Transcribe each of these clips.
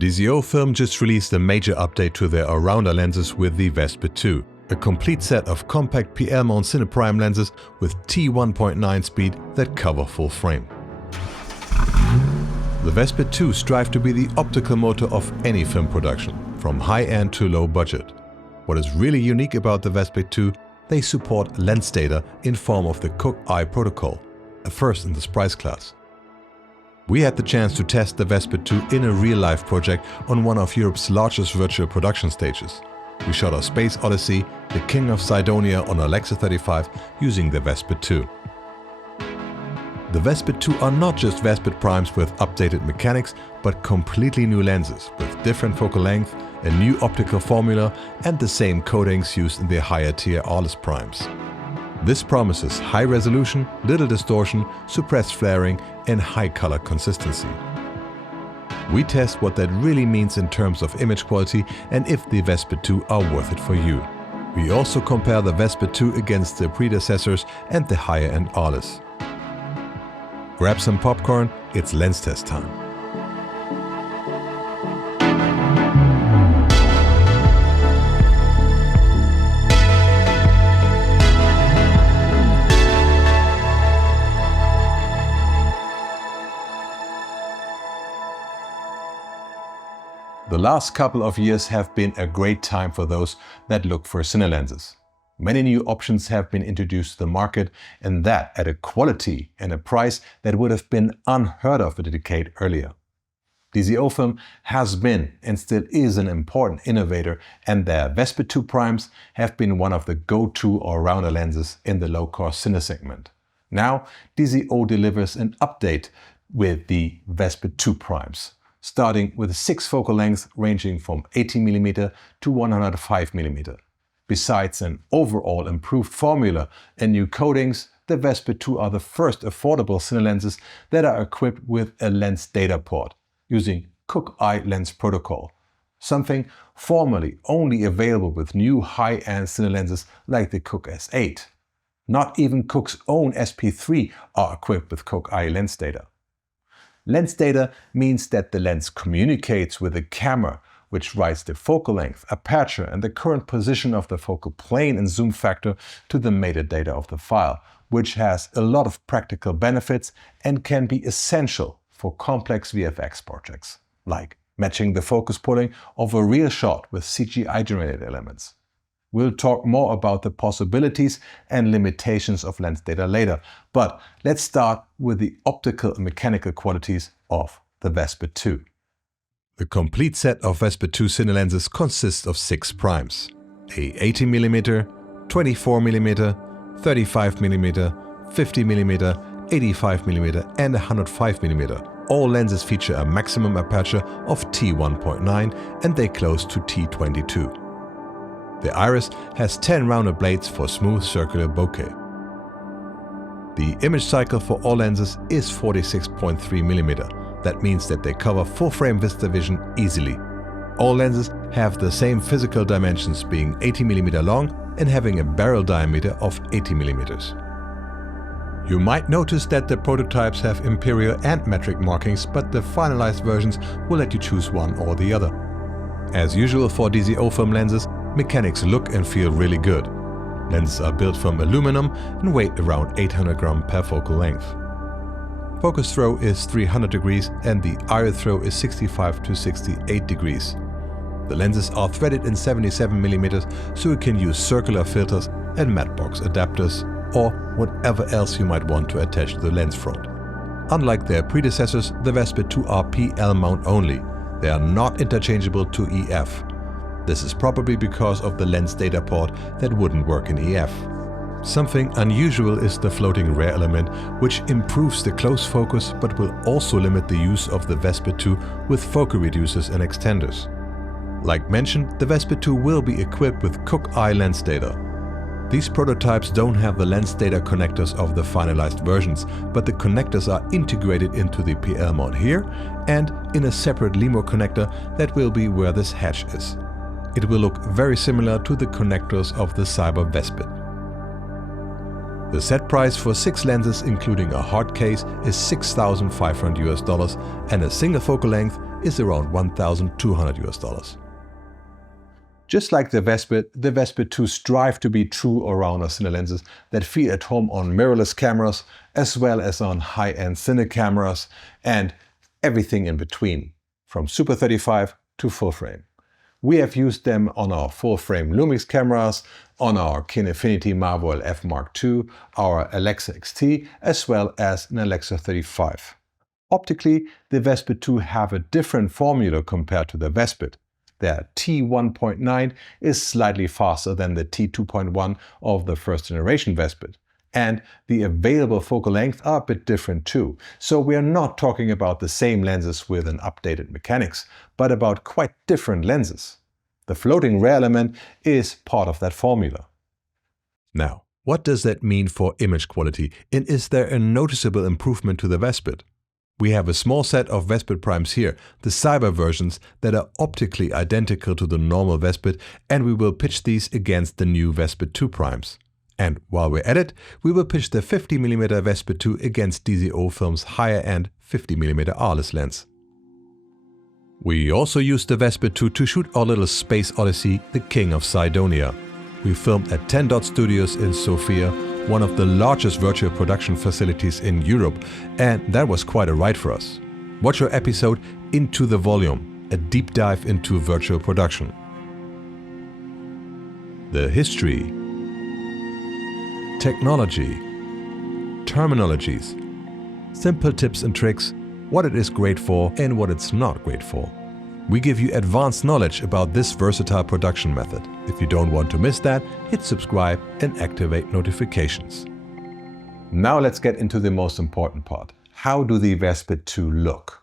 DZOFilm just released a major update to their all-rounder lenses with the Vespid 2, a complete set of compact PL mount cineprime lenses with T1.9 speed that cover full frame. The Vespid 2 strive to be the optical motor of any film production, from high-end to low budget. What is really unique about the Vespid 2, they support lens data in form of the Cooke Eye protocol, a first in this price class. We had the chance to test the Vespid 2 in a real-life project on one of Europe's largest virtual production stages. We shot our Space Odyssey, The King of Sidonia on a Lexus 35 using the Vespid 2. The Vespid 2 are not just Vespid primes with updated mechanics, but completely new lenses with different focal length, a new optical formula and the same coatings used in the higher tier Arles primes. This promises high resolution, little distortion, suppressed flaring and high color consistency. We test what that really means in terms of image quality and if the Vespid 2 are worth it for you. We also compare the Vespid 2 against the predecessors and the higher-end Arles. Grab some popcorn, it's lens test time. The last couple of years have been a great time for those that look for Cine Lenses. Many new options have been introduced to the market, and that at a quality and a price that would have been unheard of a decade earlier. DZOFilm has been and still is an important innovator, and their Vespid 2 primes have been one of the go-to all-rounder lenses in the low-cost cine segment. Now DZO delivers an update with the Vespid 2 primes, starting with 6 focal lengths ranging from 80mm to 105mm. Besides an overall improved formula and new coatings, the Vespid 2 are the first affordable Cine lenses that are equipped with a lens data port using Cooke Eye lens protocol, something formerly only available with new high-end Cine lenses like the Cooke S8. Not even Cooke's own SP3 are equipped with Cooke Eye lens data. Lens data means that the lens communicates with the camera, which writes the focal length, aperture and the current position of the focal plane and zoom factor to the metadata of the file, which has a lot of practical benefits and can be essential for complex VFX projects, like matching the focus pulling of a real shot with CGI-generated elements. We'll talk more about the possibilities and limitations of lens data later, but let's start with the optical and mechanical qualities of the Vespid 2. The complete set of Vespid 2 Cine lenses consists of 6 primes: a 80mm, 24mm, 35mm, 50mm, 85mm and 105mm. All lenses feature a maximum aperture of T1.9 and they close to T22. The iris has 10 rounded blades for smooth circular bokeh. The image cycle for all lenses is 46.3mm. That means that they cover full-frame vista vision easily. All lenses have the same physical dimensions, being 80mm long and having a barrel diameter of 80mm. You might notice that the prototypes have imperial and metric markings, but the finalized versions will let you choose one or the other. As usual for DZOFilm lenses, mechanics look and feel really good. Lenses are built from aluminum and weigh around 800 grams per focal length. Focus throw is 300 degrees and the iris throw is 65 to 68 degrees. The lenses are threaded in 77mm, so you can use circular filters and matte box adapters or whatever else you might want to attach to the lens front. Unlike their predecessors, the Vespid 2 are PL mount only. They are not interchangeable to EF. This is probably because of the lens data port that wouldn't work in EF. Something unusual is the floating rear element, which improves the close focus but will also limit the use of the Vespid 2 with focal reducers and extenders. Like mentioned, the Vespid 2 will be equipped with Cooke Eye lens data. These prototypes don't have the lens data connectors of the finalized versions, but the connectors are integrated into the PL mount here and in a separate LEMO connector that will be where this hatch is. It will look very similar to the connectors of the Cyber Vespid. The set price for 6 lenses, including a hard case, is $6,500 and a single focal length is around $1,200. Just like the Vespid 2 strive to be true around Cine lenses that feel at home on mirrorless cameras, as well as on high-end cine cameras and everything in between, from Super 35 to full frame. We have used them on our full-frame Lumix cameras, on our Kinefinity Marvel F Mark II, our Alexa XT, as well as an Alexa 35. Optically, the Vespid 2 have a different formula compared to the Vespid. Their T1.9 is slightly faster than the T2.1 of the first generation Vespid. And the available focal length are a bit different too. So we are not talking about the same lenses with an updated mechanics, but about quite different lenses. The floating rear element is part of that formula. Now, what does that mean for image quality, and is there a noticeable improvement to the Vespid? We have a small set of Vespid primes here, the Cyber versions that are optically identical to the normal Vespid, and we will pitch these against the new Vespid 2 primes. And while we're at it, we will pitch the 50mm Vespid 2 against DZOFilm's higher-end 50mm Arles lens. We also used the Vespid 2 to shoot our little space odyssey, The King of Sidonia. We filmed at 10 Dot Studios in Sofia, one of the largest virtual production facilities in Europe, and that was quite a ride for us. Watch our episode Into the Volume, a deep dive into virtual production. The history, technology, terminologies, simple tips and tricks, what it is great for and what it's not great for. We give you advanced knowledge about this versatile production method. If you don't want to miss that, hit subscribe and activate notifications. Now let's get into the most important part. How do the Vespid 2 look?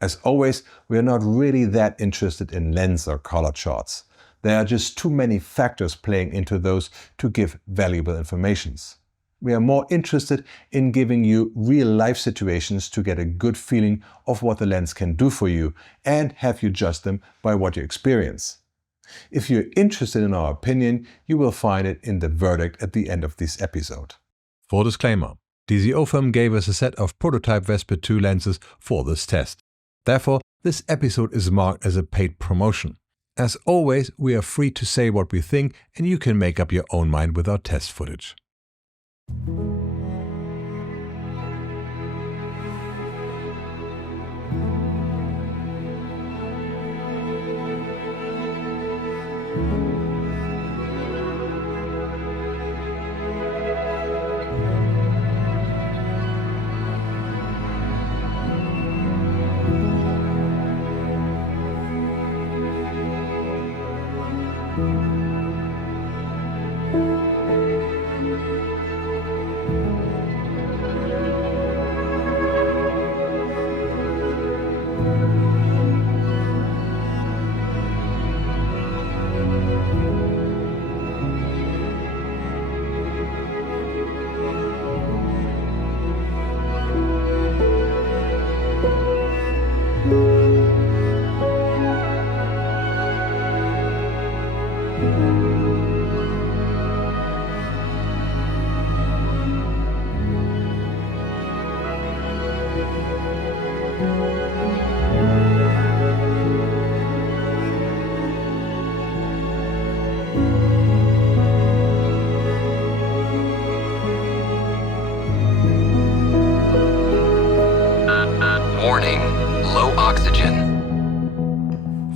As always, we are not really that interested in lens or color charts. There are just too many factors playing into those to give valuable information. We are more interested in giving you real-life situations to get a good feeling of what the lens can do for you and have you judge them by what you experience. If you're interested in our opinion, you will find it in the verdict at the end of this episode. Full disclaimer, DZOFilm gave us a set of prototype Vespid 2 lenses for this test. Therefore, this episode is marked as a paid promotion. As always, we are free to say what we think and you can make up your own mind with our test footage. Warning, low oxygen.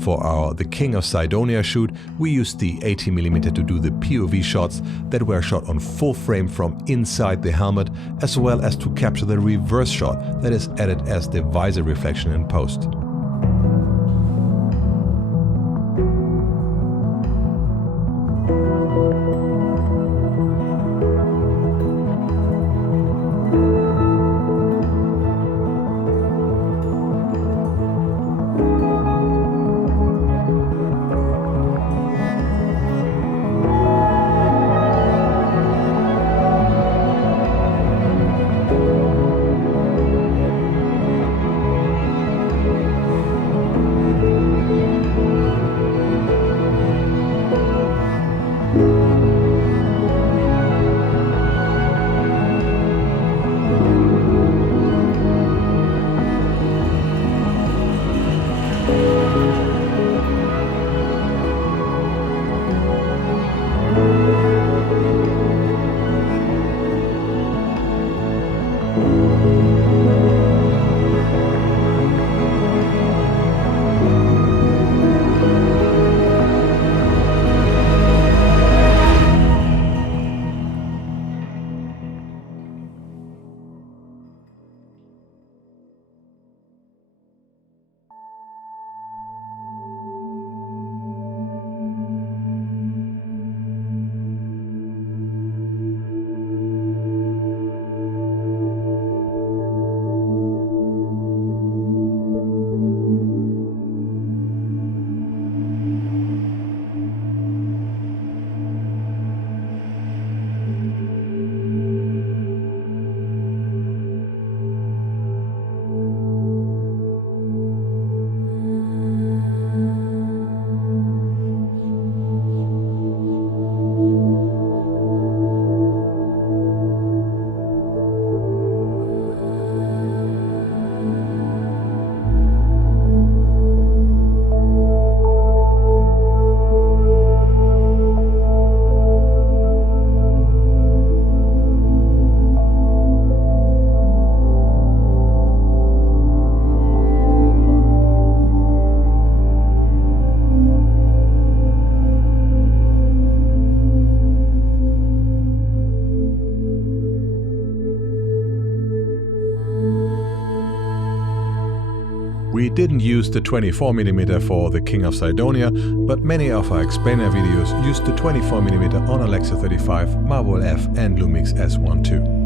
For our The King of Sidonia shoot, we used the 80mm to do the POV shots that were shot on full frame from inside the helmet, as well as to capture the reverse shot that is added as the visor reflection in post. didn't use the 24mm for the King of Sidonia, but many of our explainer videos used the 24mm on Alexa 35, Marvel F and Lumix S1 too.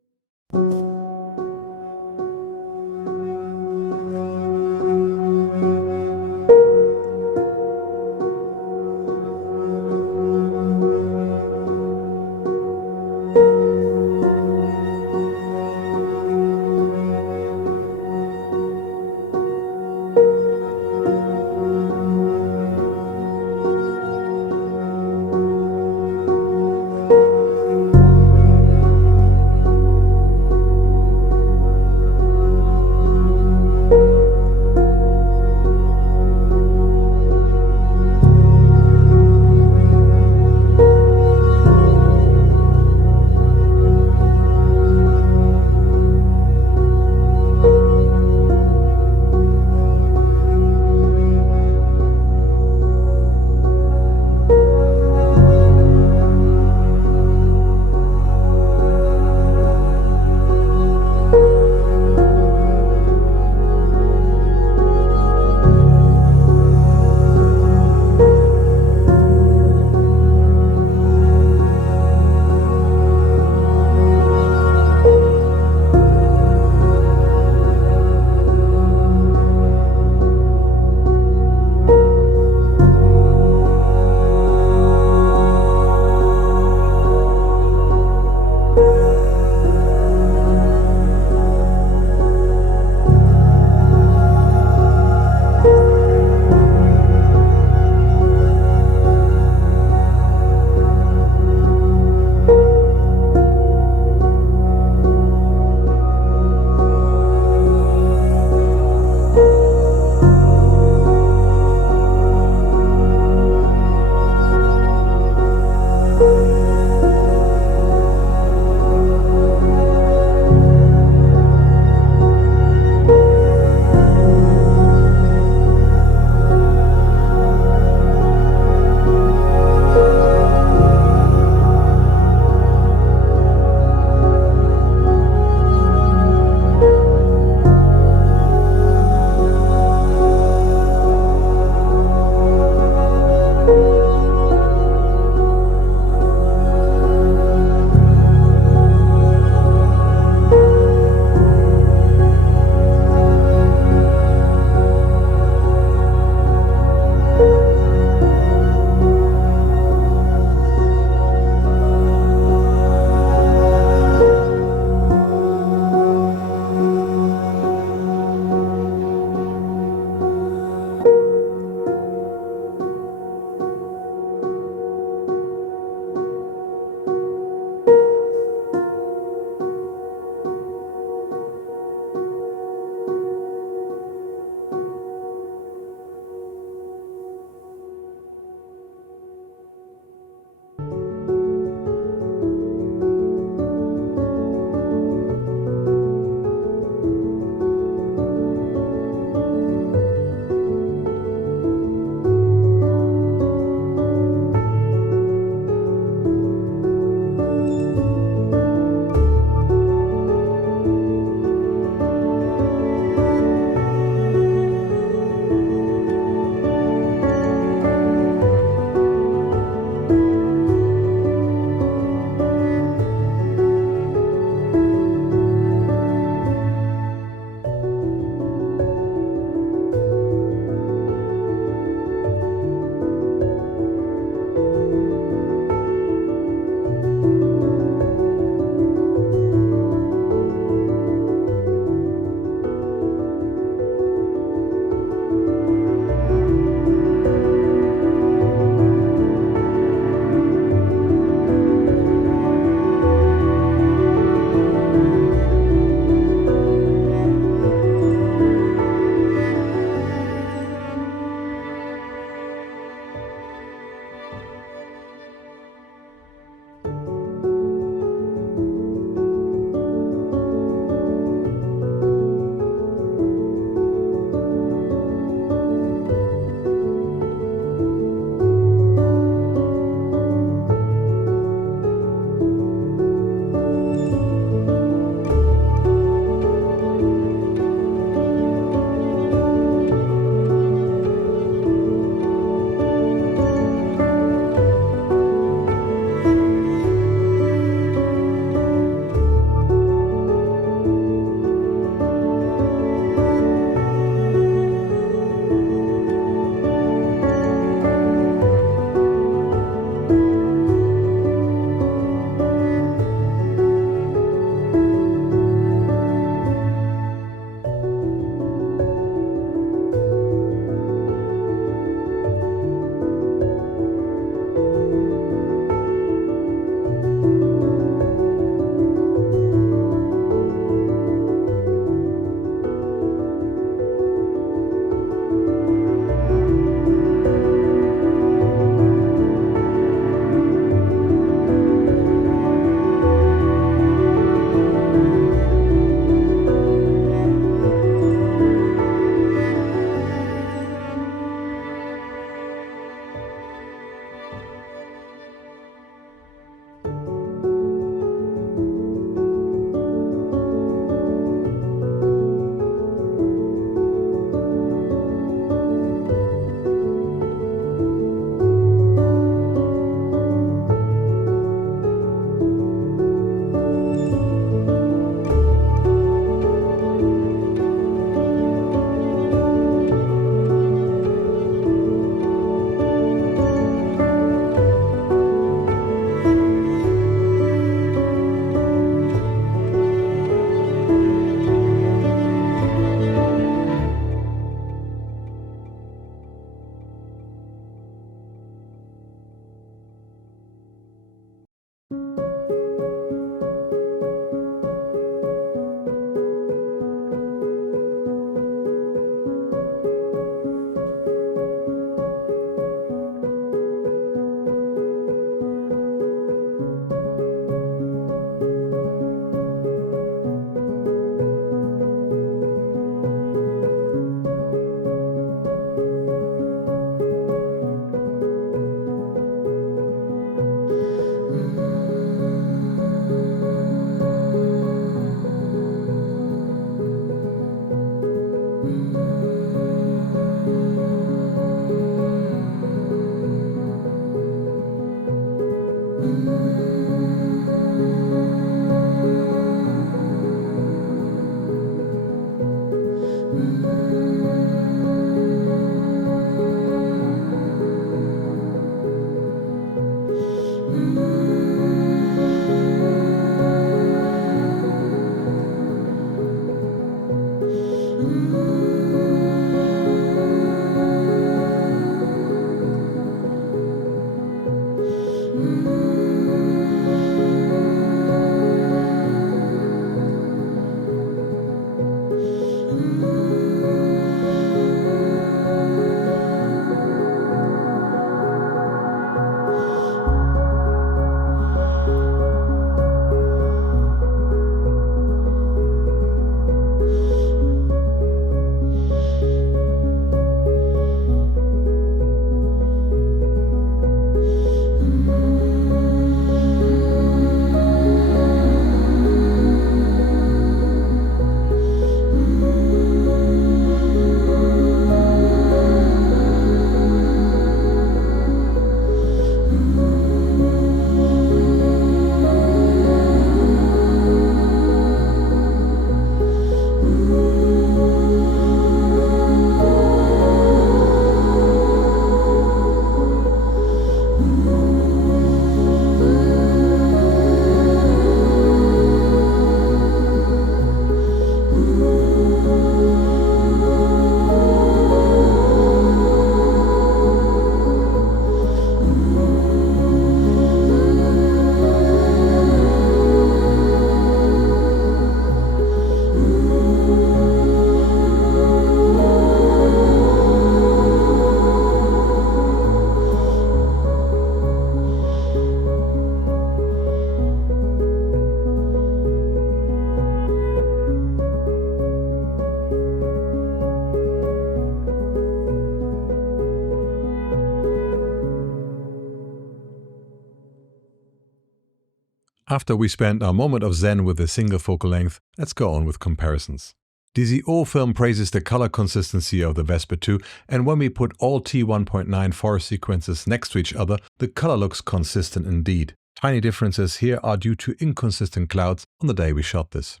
After we spent a moment of zen with a single focal length, let's go on with comparisons. DZOFilm praises the color consistency of the Vespid 2, and when we put all T1.9 forest sequences next to each other, the color looks consistent indeed. Tiny differences here are due to inconsistent clouds on the day we shot this.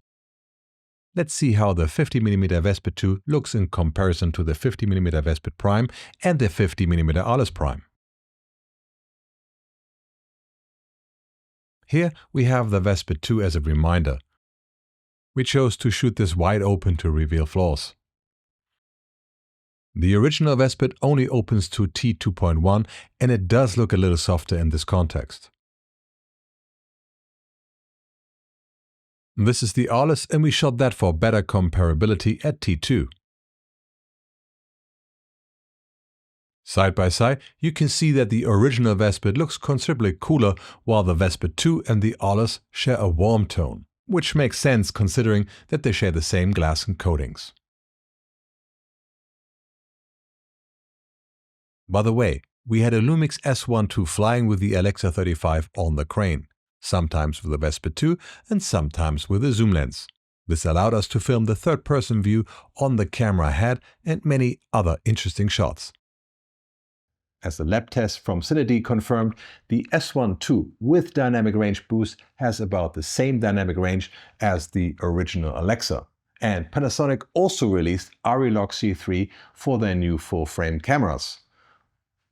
Let's see how the 50mm Vespid 2 looks in comparison to the 50mm Vespid Prime and the 50mm Arles Prime. Here we have the Vespid 2 as a reminder. We chose to shoot this wide open to reveal flaws. The original Vespid only opens to T2.1 and it does look a little softer in this context. This is the Arles and we shot that for better comparability at T2. Side by side, you can see that the original Vespid looks considerably cooler, while the Vespid 2 and the Arles share a warm tone, which makes sense considering that they share the same glass and coatings. By the way, we had a Lumix S1 II flying with the Alexa 35 on the crane, sometimes with the Vespid 2 and sometimes with a zoom lens. This allowed us to film the third-person view on the camera head and many other interesting shots. As the lab test from Cine confirmed, the S1 II with dynamic range boost has about the same dynamic range as the original Alexa. And Panasonic also released Referral-link C3 for their new full-frame cameras.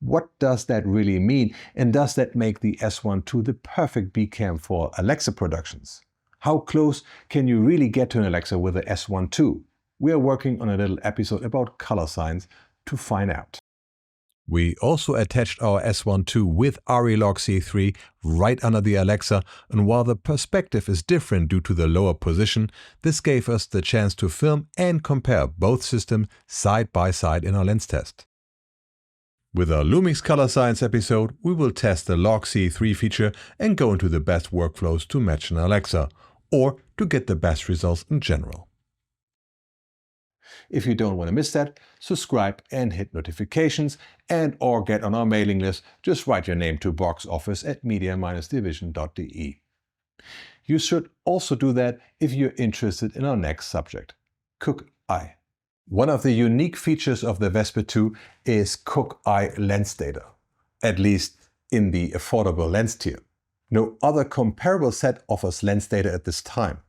What does that really mean, and does that make the S1 II the perfect B-cam for Alexa productions? How close can you really get to an Alexa with the S1 II? We are working on a little episode about color science to find out. We also attached our S1 II with Referral-link C3 right under the Alexa, and while the perspective is different due to the lower position, this gave us the chance to film and compare both systems side by side in our lens test. With our Lumix Color Science episode, we will test the Log C3 feature and go into the best workflows to match an Alexa, or to get the best results in general. If you don't want to miss that, subscribe and hit notifications, and or get on our mailing list, just write your name to boxoffice@media-division.de. You should also do that if you're interested in our next subject, Cooke Eye. One of the unique features of the Vespid 2 is Cooke eye lens data, at least in the affordable lens tier. No other comparable set offers lens data at this time.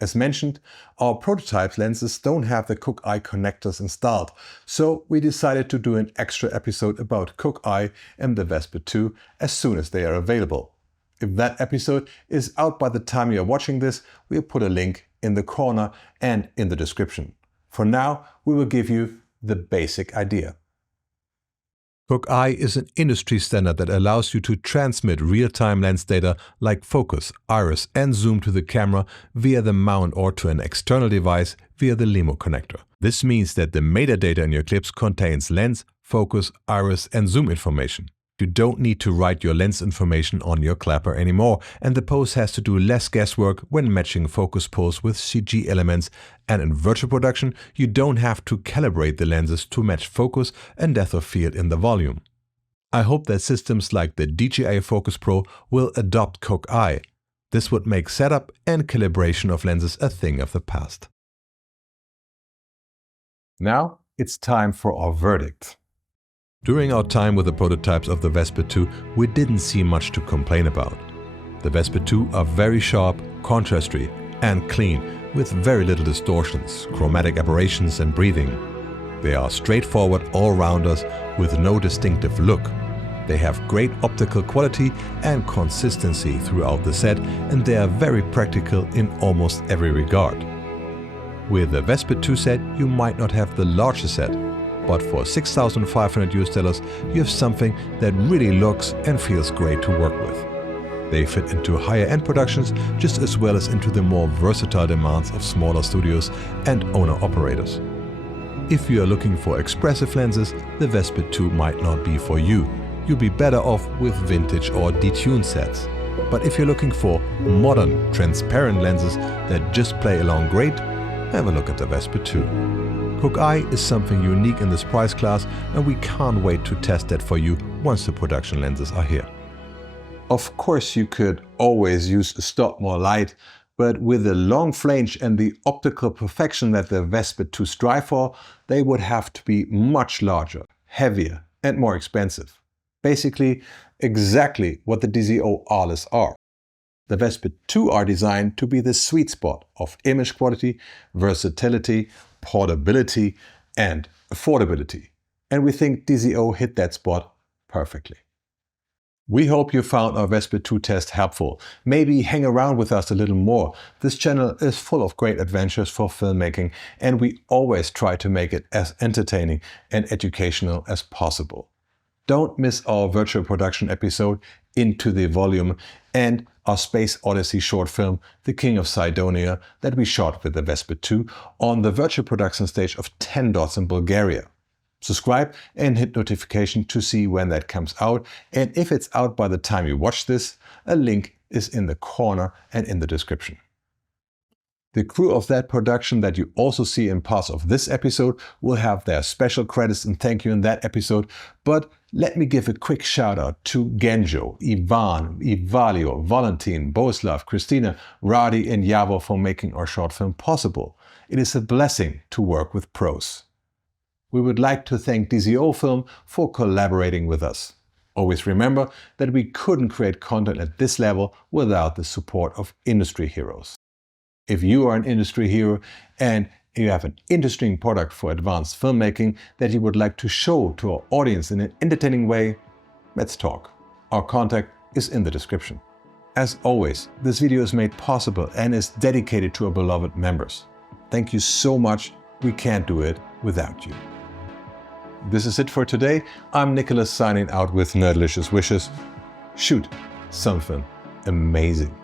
As mentioned, our prototype lenses don't have the Cooke eye connectors installed, so we decided to do an extra episode about Cooke eye and the Vespid 2 as soon as they are available. If that episode is out by the time you are watching this, we'll put a link in the corner and in the description. For now, we will give you the basic idea. Cooke eye is an industry standard that allows you to transmit real-time lens data like focus, iris and zoom to the camera via the mount or to an external device via the LEMO connector. This means that the metadata in your clips contains lens, focus, iris and zoom information. You don't need to write your lens information on your clapper anymore, and the pose has to do less guesswork when matching focus pose with CG elements, and in virtual production you don't have to calibrate the lenses to match focus and depth of field in the volume. I hope that systems like the DJI Focus Pro will adopt Cooke eye. This would make setup and calibration of lenses a thing of the past. Now it's time for our verdict. During our time with the prototypes of the Vespid 2, we didn't see much to complain about. The Vespid 2 are very sharp, contrast-free and clean, with very little distortions, chromatic aberrations and breathing. They are straightforward all-rounders with no distinctive look. They have great optical quality and consistency throughout the set, and they are very practical in almost every regard. With the Vespid 2 set, you might not have the largest set, but for $6,500 you have something that really looks and feels great to work with. They fit into higher end productions just as well as into the more versatile demands of smaller studios and owner-operators. If you are looking for expressive lenses, the Vespid 2 might not be for you. You'll be better off with vintage or detuned sets. But if you're looking for modern, transparent lenses that just play along great, have a look at the Vespid 2. Cooke eye is something unique in this price class, and we can't wait to test that for you once the production lenses are here. Of course, you could always use a stop more light, but with the long flange and the optical perfection that the Vespid 2 strive for, they would have to be much larger, heavier and more expensive. Basically, exactly what the DZO Arles are. The Vespid 2 are designed to be the sweet spot of image quality, versatility, portability and affordability. And we think DZO hit that spot perfectly. We hope you found our Vespid 2 test helpful. Maybe hang around with us a little more. This channel is full of great adventures for filmmaking, and we always try to make it as entertaining and educational as possible. Don't miss our virtual production episode, Into the Volume, and our Space Odyssey short film, The King of Cydonia, that we shot with the Vespid 2 on the virtual production stage of 10 Dots in Bulgaria. Subscribe and hit notification to see when that comes out, and if it's out by the time you watch this, a link is in the corner and in the description. The crew of that production that you also see in parts of this episode will have their special credits and thank you in that episode, but let me give a quick shout out to Genjo, Ivan, Ivalio, Valentin, Boslav, Christina, Radi and Yavo for making our short film possible. It is a blessing to work with pros. We would like to thank DZOFilm for collaborating with us. Always remember that we couldn't create content at this level without the support of industry heroes. If you are an industry hero and you have an interesting product for advanced filmmaking that you would like to show to our audience in an entertaining way, let's talk. Our contact is in the description. As always, this video is made possible and is dedicated to our beloved members. Thank you so much. We can't do it without you. This is it for today. I'm Nicholas signing out with Nerdlicious wishes. Shoot something amazing.